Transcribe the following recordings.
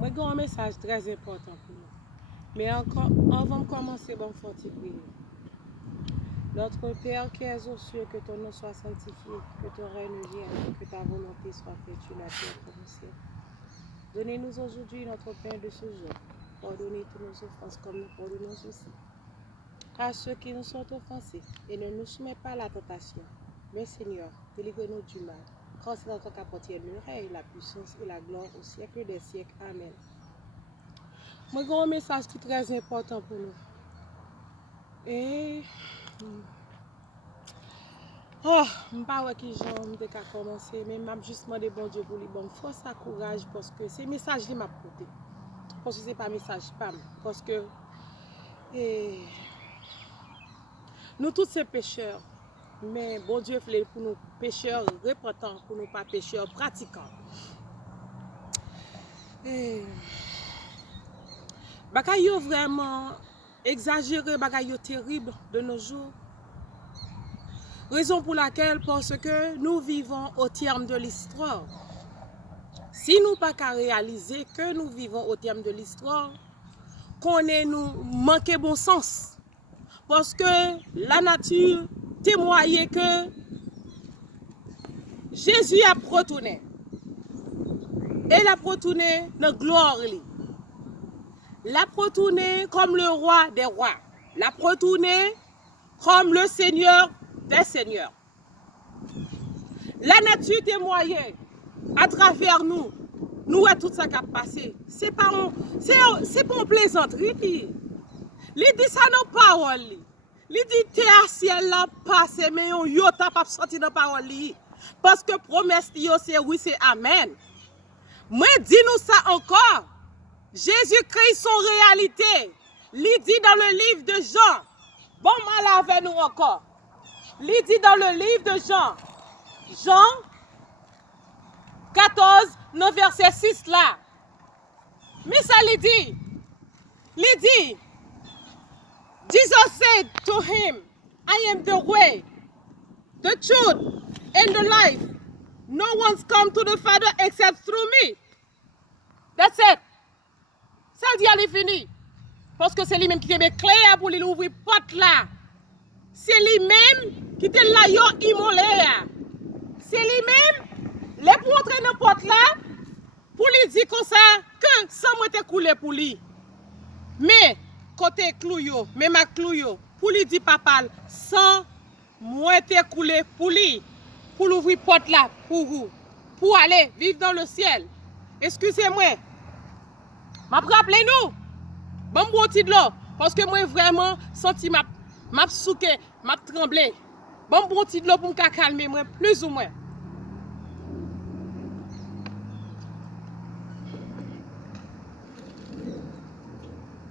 Moi, j'ai un message très important pour nous. Mais encore, avant de commencer, bon, faut prier. Notre Père qui es aux cieux, que ton nom soit sanctifié, que ton règne vienne, que ta volonté soit faite sur la terre comme au ciel. Donnez-nous aujourd'hui notre pain de ce jour. Pardonnez toutes nos offenses comme nous pardonnons aussi à ceux qui nous sont offensés. Et ne nous soumets pas à la tentation. Mais Seigneur, délivre-nous du mal. Car c'est dans toi qu'appartiennent le règne, la puissance et la gloire au siècle des siècles. Amen. Moi, j'ai un message qui est très important pour nous. Et oh, je ne sais pas qui j'en commencer, mais je juste demandé bon Dieu pour lui bon force et courage parce que c'est message qui m'a porté. Parce que ce n'est pas message spam. Parce que nous tous ces pécheurs, mais bon Dieu fait pour nous pécheurs repentants, pour nous pas pécheurs pratiquants. Bagay yo vraiment exagéré, bagay yo terrible de nos jours. Raison pour laquelle, parce que nous vivons au terme de l'histoire. Si nous pas qu'à réaliser que nous vivons au terme de l'histoire, qu'on est nous manquer bon sens. Parce que la nature témoignait que Jésus a retourné. Et l'a retourné dans gloire. L'a retourné comme le roi des rois. L'a retourné comme le Seigneur des seigneurs. La nature témoignait à travers nous. Nous et tout ça qui a passé. C'est pas une plaisanterie. Il dit ça dans la parole. Il dit terre ciel là passé mais on yo t'a pas sorti dans la parole. Parce que promesse c'est oui c'est amen. Moi dis-nous ça encore. Jésus-Christ son réalité. Il dit dans le livre de Jean. Bon mal avec nous encore. Il dit dans le livre de Jean. Jean 14, 9, verset 6 là. Mais ça lui dit. Il dit. Jesus said to him, I am the way, the truth, and the life. No one's come to the Father except through me. That's it. Ça dit, elle est finie. Parce que c'est lui-même qui est clair pour lui ouvrir porte là. C'est lui-même qui était là, immolé. C'est lui-même, les pour entrer dans la porte là, pour lui dire comme ça, que ça m'a été coulé pour lui. Mais, côté clouyo, même à clouyo, pour lui dire papa, sans moi été coulé pour lui, pour l'ouvrir porte là, pour vous, pour aller vivre dans le ciel. Excusez-moi. Rappelez-nous. Bon petit de l'eau, parce que moi vraiment senti m'a souqué, m'a tremblé. Bon petit de l'eau pour me calmer moi plus ou moins.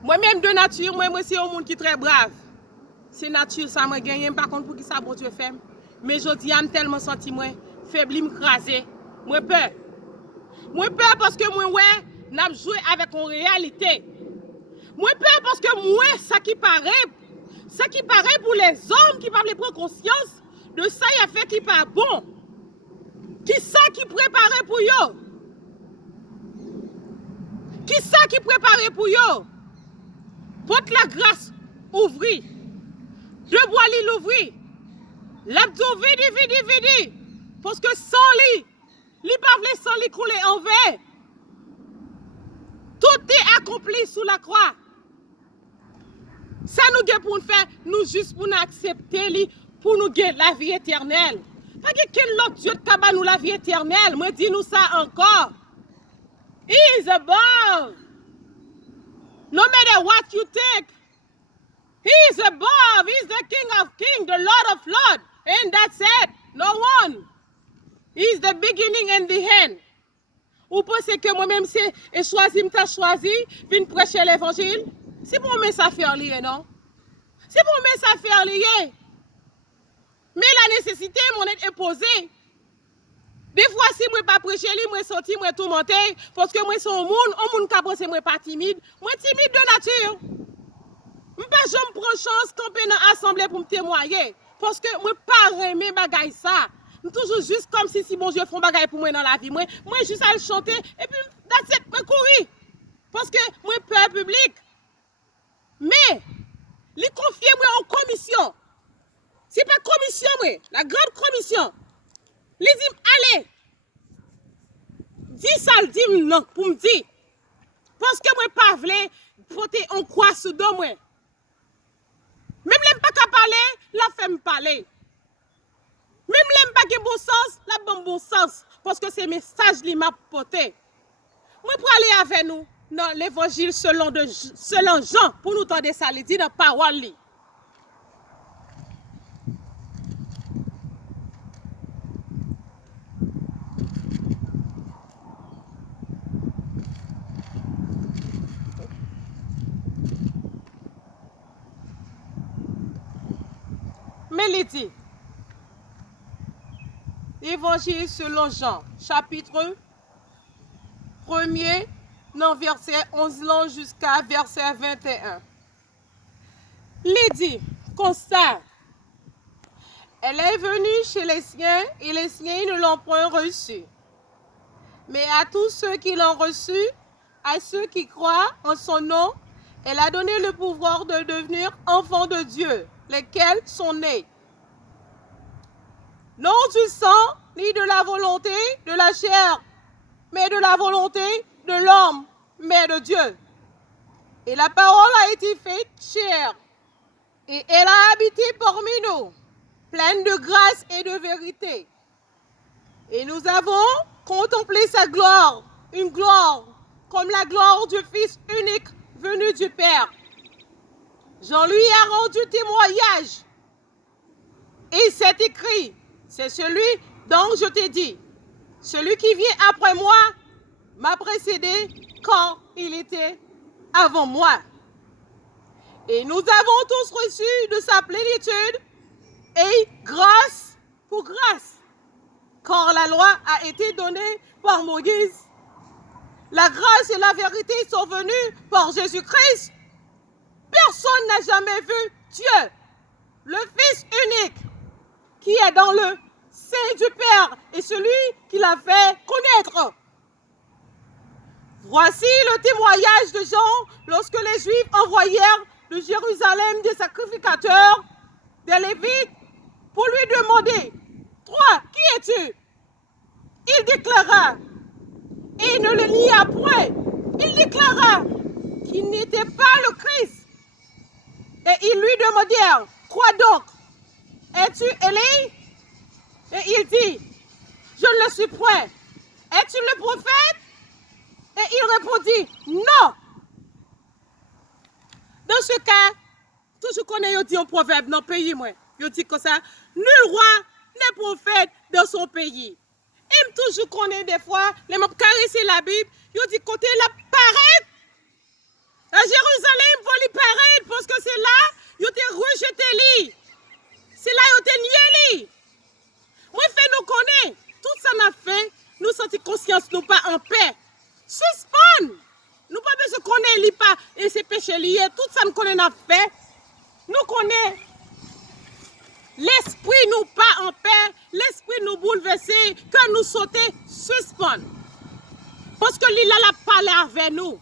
Moi-même de nature, moi c'est un monde qui est très brave. C'est nature ça m'a gagné par contre pour qui ça bon Dieu fait. Mais je dis am tellement senti moi faible m'craser. Moi peur. Moi peur parce que moi ouais, n'a joué avec une réalité. Moi peur parce que moi ça qui paraît pour les hommes qui parlent prendre conscience de ça y a fait qui pas bon. Qui ça qui préparait pour yo? Qui ça qui préparait pour yo? Porte la grâce ouvri. De bois li l'ouvri. L'abdou vidi. Parce que sans li pas vle sans li couler en verre. Tout est accompli sous la croix. Ça nous gagne pour nous faire, nous juste pour nous accepter li, pour nous gagner la vie éternelle. Pas que quel autre Dieu qui nous la vie éternelle. Moi dis nous ça encore. He is above. No matter what you think, He is above. He is the King of Kings, the Lord of Lords. And that's it. No one. He is the beginning and the end. Ou pensez que moi-même, c'est choisi, m'ta choisi, vin prêcher l'évangile? C'est pour moi ça faire lié, non? C'est pour moi ça faire lié. Mais la nécessité, mon est imposée. Des fois, si moi pas prêcher, moi sorti, moi tout monter, parce que moi son monde qui pense moi pas timide, moi timide de nature. Je me prends chance camper dans l'assemblée pour me témoigner, parce que moi pas aimer bagay ça. Toujours juste comme si bon Dieu font bagay pour moi dans la vie. Moi juste à le chanter et puis that's it, moi courir. public. Mais, les confier moi en commission. C'est pas commission, moi, la grande commission. Les dit, allez, dis ça, dis non, pour me dire. Parce que moi, pas voulu porter en quoi sous dos, moi. Même l'aime pas qu'à parler, la fait me parler. Même l'aime pas qui bon sens, la bon sens. Parce que c'est message qui m'a porté. Moi, pour aller avec nous dans l'évangile selon Jean, pour nous tendre ça, il dit dans la parole. Mais il dit, Évangile selon Jean, chapitre 1er, non, verset 11 jusqu'à verset 21. Il dit, comme ça, elle est venue chez les siens et les siens ne l'ont point reçue. Mais à tous ceux qui l'ont reçue, à ceux qui croient en son nom, elle a donné le pouvoir de devenir enfants de Dieu, lesquels sont nés. Non du sang, ni de la volonté de la chair, mais de la volonté de l'homme, mais de Dieu. Et la parole a été faite chair, et elle a habité parmi nous, pleine de grâce et de vérité. Et nous avons contemplé sa gloire, une gloire comme la gloire du Fils unique venu du Père. Jean lui a rendu témoignage, et c'est écrit, c'est celui dont je t'ai dit, celui qui vient après moi m'a précédé quand il était avant moi. Et nous avons tous reçu de sa plénitude et grâce pour grâce, car la loi a été donnée par Moïse. La grâce et la vérité sont venues par Jésus-Christ. Personne n'a jamais vu Dieu, le Fils unique, qui est dans le sein du Père et celui qui l'a fait connaître. Voici le témoignage de Jean lorsque les Juifs envoyèrent de Jérusalem des sacrificateurs, des Lévites, pour lui demander, « Toi, qui es-tu » Il déclara, et ne le nia point, il déclara qu'il n'était pas le Christ. Et ils lui demandèrent, « Quoi donc? Es-tu Élie » Et il dit, « Je ne le suis point. Es-tu le prophète » Et il répondit, « Non. » Dans ce cas, toujours qu'on a dit un proverbe dans le pays, moi, il dit comme ça, « Nul roi n'est prophète dans son pays. » Et toujours qu'on est des fois, les gens caresser la Bible, il dit, « Côté la paraître. » À Jérusalem, il faut lui paraître parce que c'est là, il a rejeté lui. C'est là, il a nié lui. Moi, fait nous connaître. Tout ça n'a fait, nous sentir conscience, nous pas en paix. Suspend. Nous pas besoin de connaître pas et ses péchés liés. Tout ça nous connaît n'a fait. Nous connaît. L'esprit nous pas en paix. L'esprit nous bouleversé. Quand nous sauter, suspend. Parce que l'île a parlé avec nous.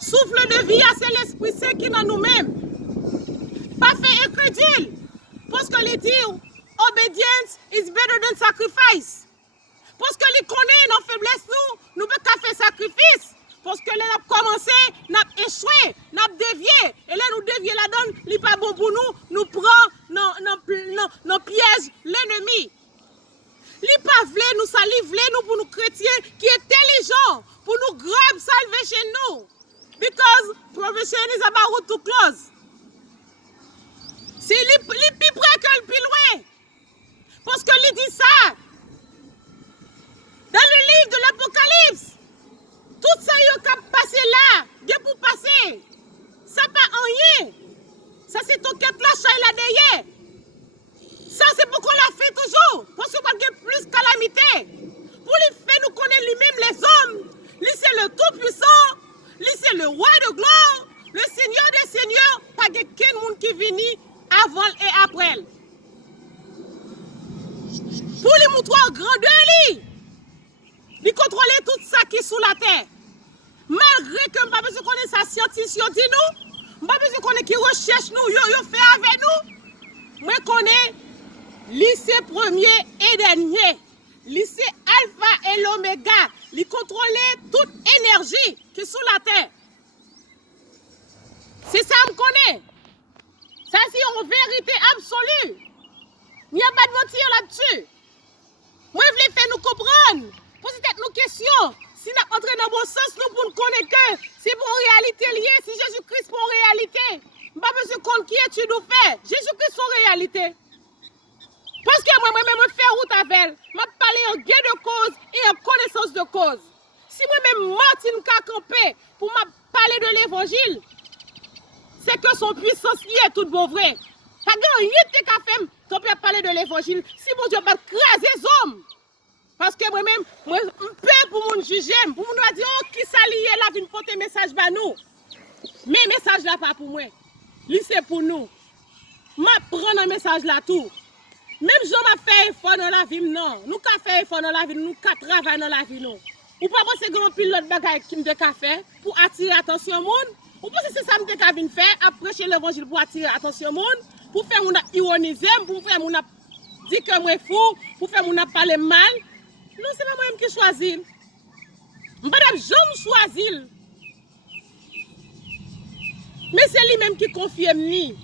Souffle de vie, c'est l'Esprit Saint qui est dans nous-mêmes. Pas fait incrédule. Parce que les dit, obedience is better than sacrifice. Parce que les connaît nos faiblesses, nous ne pouvons pas faire sacrifice. Parce que là, nous avons commencé, nous avons échoué, nous avons dévié. Et là, nous dévions la donne, ce n'est pas bon pour nous, nous prenons nos pièges, l'ennemi. Li pas vle nous salivler nous pour nous chrétiens qui est intelligents pour nous grab salvation nous. Because provision is about to close. C'est li plus près que le plus loin. Parce que li dit ça. Dans le livre de l'Apocalypse, tout ça y a passé là, de pour passer. Ça pas rien. Ça c'est ton quête là, ça là derrière. Ça, c'est pourquoi on l'a fait toujours. Parce qu'on a plus de calamité. Pour les faire nous connaître lui-même les hommes. Lui, c'est le Tout-Puissant. Lui, c'est le Roi de gloire. Le Seigneur des Seigneurs. Pas de quel monde qui vient avant et après. Pour les montrer en grandeur, lui contrôler tout ça qui est sous la terre. Malgré que m'pas besoin connaître ça scientifique dit nous. M'pas besoin connaître qui recherche nous, yo fait avec nous. Moi connais lycée premier et dernier. Lycée Alpha et l'Oméga, il contrôlait toute énergie qui est sous la terre. C'est ça me connaît. Ça c'est une vérité absolue. Il n'y a pas de mentir là-dessus. Moi je voulais faire nous comprendre. Posez peut-être nos questions. Si nous entrons dans le bon sens, nous pour nous connaître que c'est pour une réalité liée. Si Jésus-Christ pour une réalité, je pas besoin de compte qui est tu nous fais. Jésus-Christ pour une réalité. Parce que moi-même, je fais route avec elle. Je parle en gain de cause et en connaissance de cause. Si moi-même, Martine campé pour me parler de l'évangile, c'est que son puissance y est toute bon vrai. Pas de rien de fait quand on parler de l'évangile. Si mon Dieu va craser les hommes. Parce que moi-même, je peux pour mon juger, pour mon dire, oh, qui s'allie là, vient porter message à nous. Mais message là pas pour moi. Lui, c'est pour nous. Je prends un message là tout. Même si on fait effort dans la vie, non. Nous avons fait effort dans la vie, nous avons travaillé dans la vie, non. Ou pas penser qu'on pile l'autre bagaille qui me fait pour attirer l'attention au monde. Ou pas c'est ça que je viens faire, après prêcher l'évangile pour attirer l'attention au monde, pour faire mon ironiser, pour faire mon dire que moi fou, pour faire mon parler mal. Non, c'est pas moi-même qui choisis. Madame, je choisis. Mais c'est lui-même qui confie ni.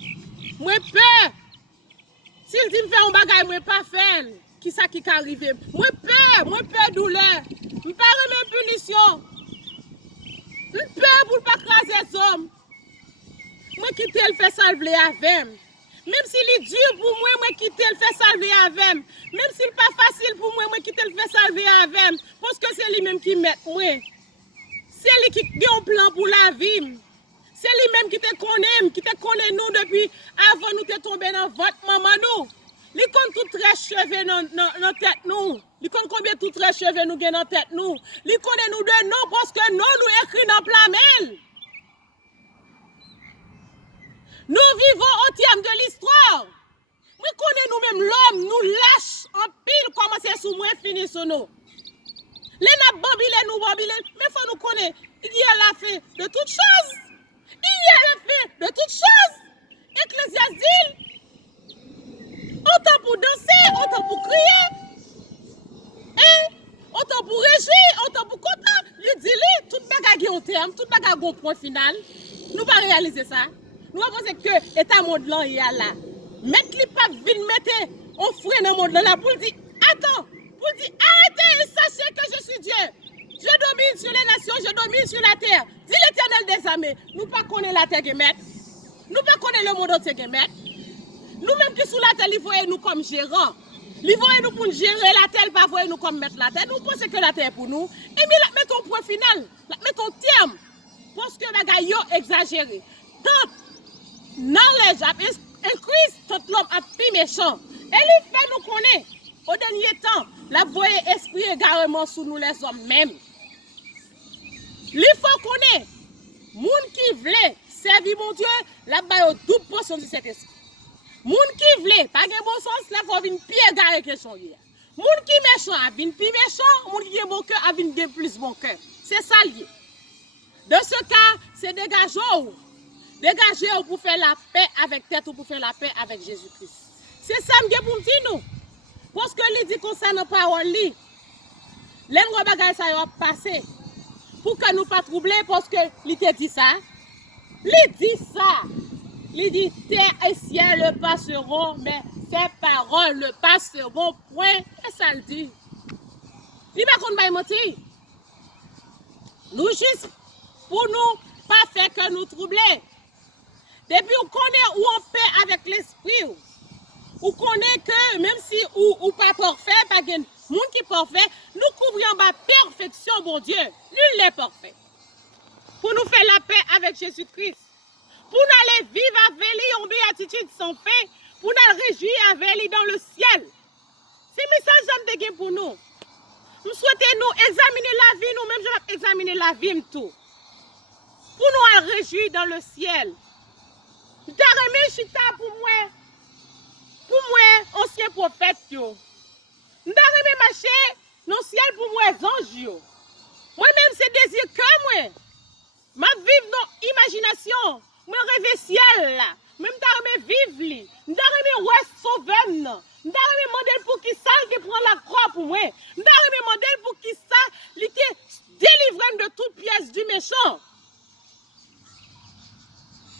Moi peur. S'il dit me faire un bagage, moi pas faire. Qui ça qui arrive? Moi peur douleur. Je pas même punition. Je peur pour pas craser les hommes. Moi quitter le fait salver avec. Même s'il est dur pour moi, moi quitter le fait salver avec. Même s'il n'est pas facile pour moi, moi quitter le fait salver avec. Parce que c'est lui-même qui met moi. C'est lui qui a un plan pour la vie. C'est lui-même qui te connaît nous depuis avant nous te tomber dans votre maman nous. Il compte tout très cheveux dans tête nous. Il compte combien tout très cheveux nous gagne dans tête nous. Il connaît nous de nom parce que nous écrit dans plamel. Nous vivons au terme de l'histoire. Nous connaissons nous-mêmes l'homme, nous lâche en pile comment c'est sous moi fini sur nous. Les n'a bambilé, mais il faut nous connaître. Il y a la fait de toutes choses. Il y a la fait de toutes choses. Ecclésiaste dit, autant pour danser, autant pour crier, autant pour réjouir, autant pour content. Lui dit, tout bagage au terme, tout bagage au point final. Nous ne pas réaliser ça. Nous pensons que l'état monde là il y a là. Mettre les pas vite mettre on freine dans le monde là pour dire attends, pour dire arrêtez et sachez que je suis Dieu. Je domine sur les nations, je domine sur la terre. Dit l'Éternel des armées. Nous pas connaît la terre qui mettre. Nous pas connaît le monde entier qui mettre. Nous-mêmes qui sous la terre, ils voient nous comme gérants. Ils voient nous pour gérer la terre, pas voient nous comme mettre la terre. Nous pensons que la terre est pour nous. Et bien là mettons point final, là mettons terme. Parce que les gars yo exagéré. Tant knowledge a increase tout l'homme a plus méchant. Et il fait nous connaître. Au dernier temps, la voie esprit également sous nous les hommes même. Il faut connaître. Moun qui veut servir mon Dieu, la bas double portion de cet esprit. Moun qui veut, pas de bon sens, là faut venir pire garder question hier. Moun qui méchant a vinn plus méchant, moun qui est bon cœur a vinn plus bon cœur. C'est ça lié. Dans ce cas, c'est dégageant. Dégagez pour faire la paix avec tête ou pour faire la paix avec Jésus-Christ. C'est ça que je pour dire nous. Parce que il dit concernant la parole, les bagages ça va passer. Pour que nous ne pas troubler, parce que il te dit ça. Il dit ça. Il dit terre et ciel le passeront, mais ses paroles ne passeront point. Et ça le dit. Il va qu'on va mentir. Nous juste pour nous pas faire que nous troubler. Depuis on connaît où on paix avec l'esprit, on connaît que même si ou pas parfait, pas de monde qui parfait, nous couvrons la perfection, mon Dieu. Nul n'est parfait. Pour nous faire la paix avec Jésus-Christ, pour nous aller vivre avec lui en béatitude sans fin, pour nous réjouir avec lui dans le ciel. C'est le message que pour nous. Nous souhaitons nous examiner la vie, nous-mêmes, je vais examiner la vie tout. Pour nous réjouir dans le ciel. Je t'ai chita pour moi, ancien prophète. Je t'ai marcher dans le ciel pour moi, ange. Moi-même, c'est désir que moi. imagination, moi rêver ciel là, même t'as vivre li, m'ta ouais sauver non, m'ta modèle pour qui ça qui prend la croix pour moi, m'ta modèle pour qui ça li te délivre de toute pièce du méchant.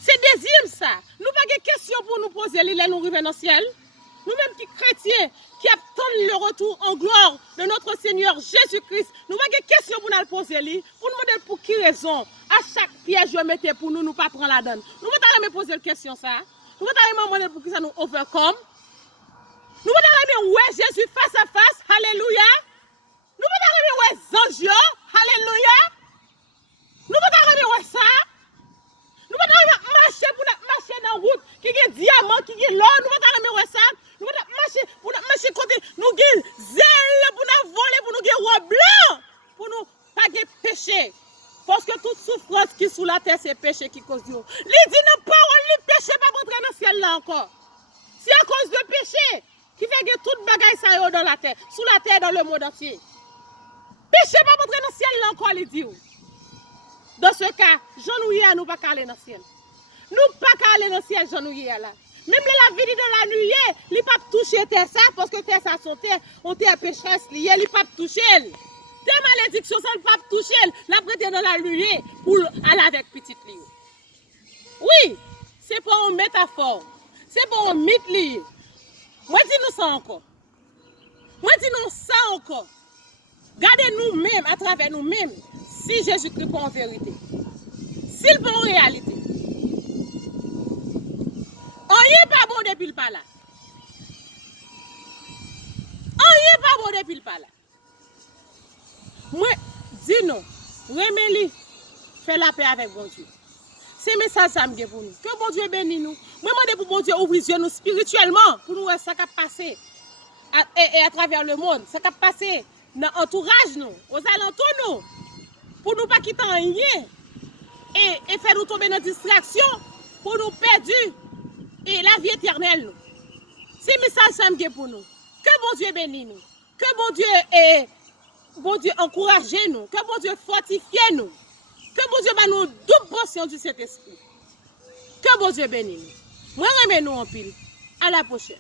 C'est désir ça. Nous pas de questions pour nous poser les nous arriver dans le ciel. Nous-mêmes qui chrétiens, qui attendent le retour en gloire de notre Seigneur Jésus-Christ, nous pas de questions pour nous poser lui, pour nous demander pour qui raison à chaque piège je mettais pour nous pas prendre la donne. Nous pas me poser la question ça. Nous pas me demander pour qui ça nous overcome. Nous pas me ouais Jésus face à face. Alléluia. Nous pas me ouais ange. Alléluia. Nous pas me ouais ça. Nous pas marcher pour marcher dans la route qui a diamant, qui a l'or, nous pas me ça. Nous pas marcher pour marcher côté nous avons zèle pour nous voler, pour nous avoir blanc, pour nous pas de péché. Parce que toute souffrance qui est sous la terre, c'est péché qui cause Dieu. Il dit non, parole, le péché pas rentrer dans le ciel là encore. C'est à cause de péché qui fait que toute bagaille ça dans la terre, sous la terre, dans le monde entier. Péché pas rentrer dans le ciel là encore, il dit. Dans ce cas, Jean-Nouye nous pas aller dans le ciel. Nous pas aller dans le ciel, Jean-Nouye là. Même la vie de la nuit, il pas toucher terre ça parce que terre ça son terre, on terre pécheresse lié, il pas toucher. Des malédictions ça pas toucher, la prêter dans la nuit pour aller avec petite lié. Oui, c'est pas une métaphore. C'est pas un mythe lié. Moi dis nous ça encore. Moi dis nous ça encore. Gardez nous-mêmes à travers nous-mêmes. Si Jésus-Christ pas en vérité, s'il pas en réalité, on y est pas bon depuis le pas là. On y est pas bon depuis le pas là. Moi, dis-nous, remets-lui, fais la paix avec bon Dieu. C'est un message ça me dit pour nous. Que bon Dieu bénisse nous. Moi, je demande pour bon Dieu ouvrir les yeux nous spirituellement pour nous voir ça qui a passé à travers le monde, ça qui a passé dans l'entourage nous, aux alentours nous. Pour nous pas quitter rien et faire nous tomber dans la distraction pour nous perdre et la vie éternelle. C'est un message simple pour nous. Que bon Dieu bénisse nous. Que bon Dieu encourage nous. Que bon Dieu fortifie nous. Que bon Dieu va nous double portion du Saint-Esprit. Que bon Dieu bénisse nous. Moi, remets nous en pile. À la prochaine.